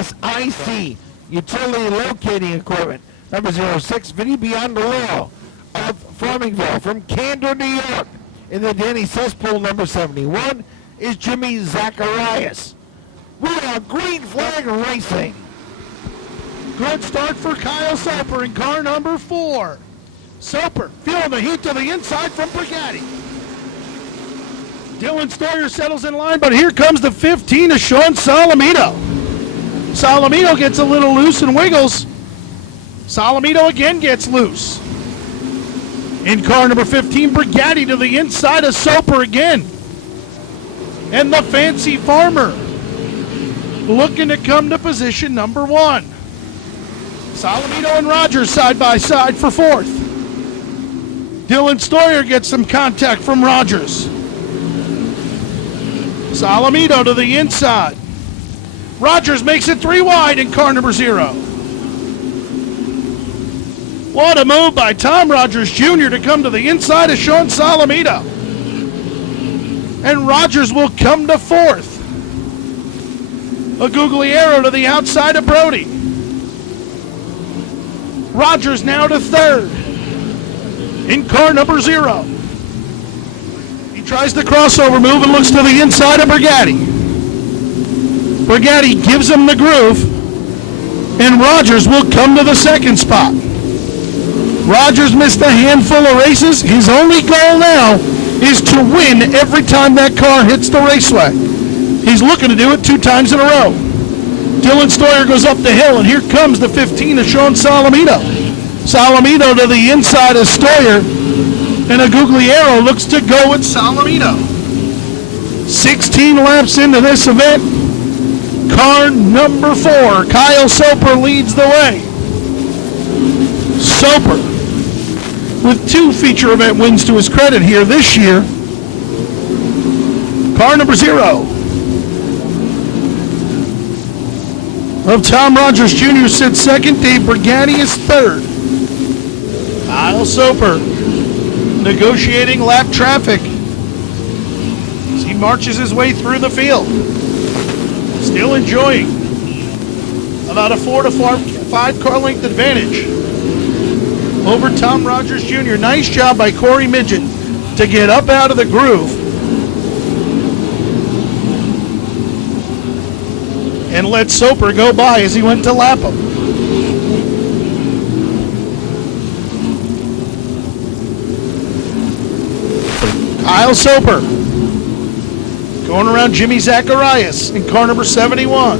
USIC Utility Locating Equipment. Number 06, Vinny Beyond the Law of Farmingville from Candor, New York. In the Danny Cesspool, number 71, is Jimmy Zacharias. We are Green Flag Racing. Good start for Kyle Soper in car number 4. Soper feeling the heat to the inside from Brigatti. Dylan Stoyer settles in line, but here comes the 15 of Sean Solomito. Solomito gets a little loose and wiggles. Solomito again gets loose. In car number 15, Brigatti to the inside of Soper again. And the Fancy Farmer looking to come to position number 1. Solomito and Rogers side by side for 4th. Dylan Stoyer gets some contact from Rogers. Solomito to the inside. Rogers makes it 3 wide in car number 0. What a move by Tom Rogers Jr. to come to the inside of Sean Solomito. And Rogers will come to 4th. A googly arrow to the outside of Brody. Rogers now to 3rd. In car number 0. He tries the crossover move and looks to the inside of Brigatti. Brigatti gives him the groove. And Rogers will come to the 2nd spot. Rogers missed a handful of races. His only goal now is to win every time that car hits the raceway. He's looking to do it 2 times in a row. Dylan Stoyer goes up the hill, and here comes the 15 of Sean Solomito. Solomito to the inside of Stoyer, and a googly arrow looks to go with Solomito. 16 laps into this event. Car number 4, Kyle Soper leads the way. Soper with 2 feature event wins to his credit here this year. Car number 0 of Tom Rogers Jr. sits 2nd. Dave Brigatti is 3rd. Kyle Soper negotiating lap traffic as he marches his way through the field. Still enjoying about a 4 to 5 car length advantage over Tom Rogers Jr. Nice job by Corey Midget to get up out of the groove and let Soper go by as he went to lap him. Kyle Soper going around Jimmy Zacharias in car number 71.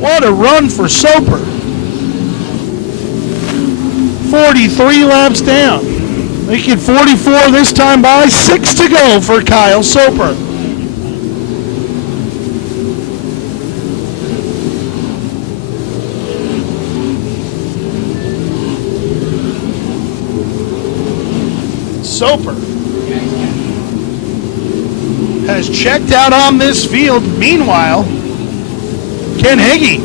What a run for Soper. 43 laps down. Making 44 this time by. 6 to go for Kyle Soper. Soper has checked out on this field. Meanwhile, Ken Hagee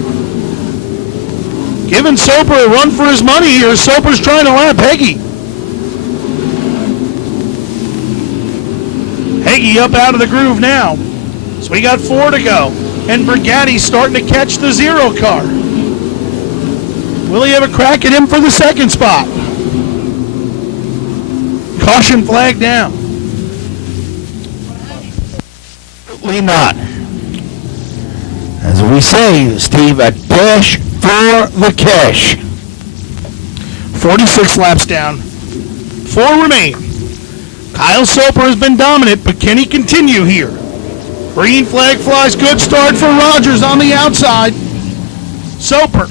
giving Soper a run for his money here. Soper's trying to lap Hagee. Hagee up out of the groove now. So we got 4 to go. And Brigatti's starting to catch the 0 car. Will he have a crack at him for the 2nd spot? Caution flag down. Absolutely not. As we say, Steve, a dash for the cash. 46 laps down. 4 remain. Kyle Soper has been dominant, but can he continue here? Green flag flies. Good start for Rogers on the outside. Soper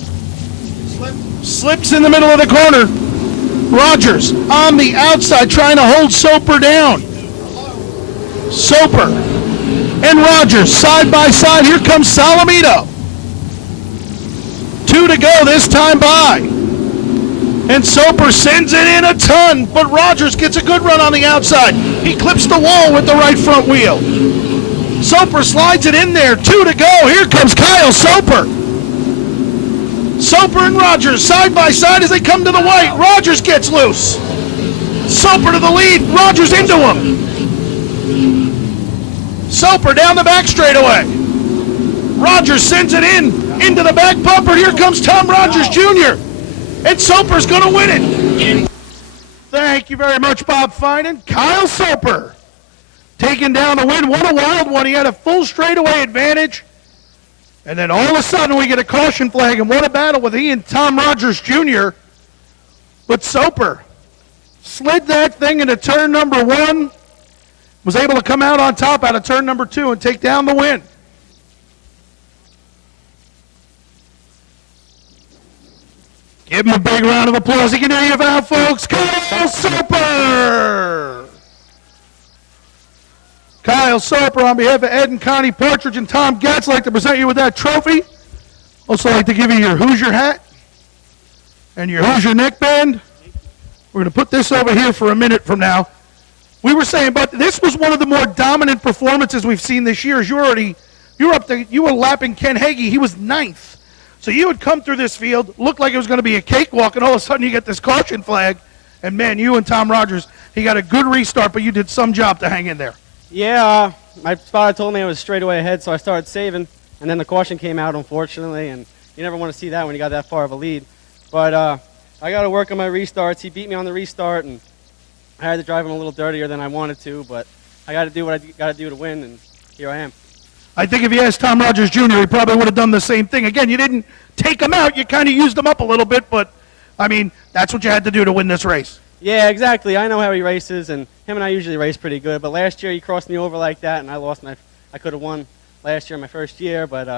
slips in the middle of the corner. Rogers on the outside trying to hold Soper down. Soper and Rogers side by side. Here comes Solomito. 2 to go this time by. And Soper sends it in a ton, but Rogers gets a good run on the outside. He clips the wall with the right front wheel. Soper slides it in there. 2 to go. Here comes Kyle Soper. Soper and Rogers side by side as they come to the white. Rogers gets loose. Soper to the lead. Rogers into him. Soper down the back straightaway. Rogers sends it into the back bumper. Here comes Tom Rogers Jr. And Soper's going to win it. Thank you very much, Bob Finan. Kyle Soper taking down the win. What a wild one. He had a full straightaway advantage. And then all of a sudden we get a caution flag, and what a battle with he and Tom Rogers Jr. But Soper slid that thing into turn number 1, was able to come out on top out of turn number 2 and take down the win. Give him a big round of applause. You can hear you out, folks. Kyle Soper! Kyle Soper, on behalf of Ed and Connie Partridge and Tom Gatz, like to present you with that trophy. Also like to give you your Hoosier hat and your Hoosier neckband. We're going to put this over here for a minute from now. We were saying, but this was one of the more dominant performances we've seen this year. As you were lapping Ken Hagee. He was 9th. So you would come through this field, looked like it was going to be a cakewalk, and all of a sudden you get this caution flag. And man, you and Tom Rogers, he got a good restart, but you did some job to hang in there. Yeah, my spotter told me I was straight away ahead, so I started saving, and then the caution came out, unfortunately, and you never want to see that when you got that far of a lead. But I got to work on my restarts. He beat me on the restart, and I had to drive him a little dirtier than I wanted to, but I got to do what I got to do to win, and here I am. I think if you asked Tom Rogers Jr., he probably would have done the same thing. Again, you didn't take him out. You kind of used him up a little bit, but, I mean, that's what you had to do to win this race. Yeah, exactly. I know how he races, and him and I usually race pretty good. But last year he crossed me over like that, and I could have won last year, my first year. But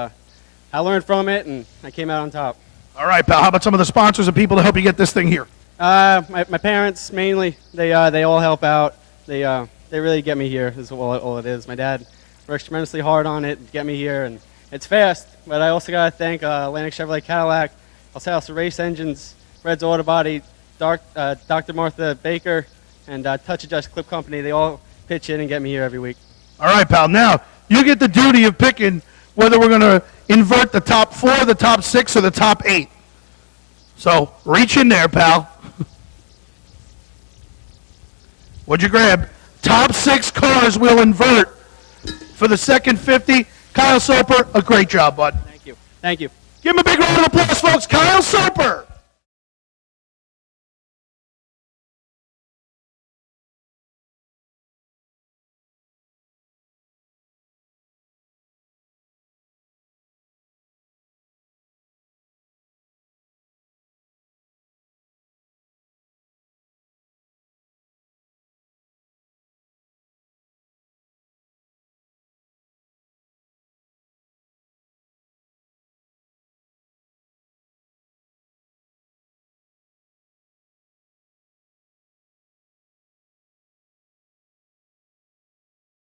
I learned from it, and I came out on top. All right, pal. How about some of the sponsors and people to help you get this thing here? My parents mainly. They all help out. They really get me here. Is all it is. My dad works tremendously hard on it to get me here, and it's fast. But I also got to thank Atlantic Chevrolet Cadillac, El Salsa Race Engines, Red's Auto Body, Dr. Martha Baker, and Touch Adjust Clip Company. They all pitch in and get me here every week. All right, pal. Now, you get the duty of picking whether we're going to invert the top 4, the top 6, or the top 8. So, reach in there, pal. What'd you grab? Top 6 cars will invert for the second 50. Kyle Soper, a great job, bud. Thank you. Thank you. Give him a big round of applause, folks. Kyle Soper.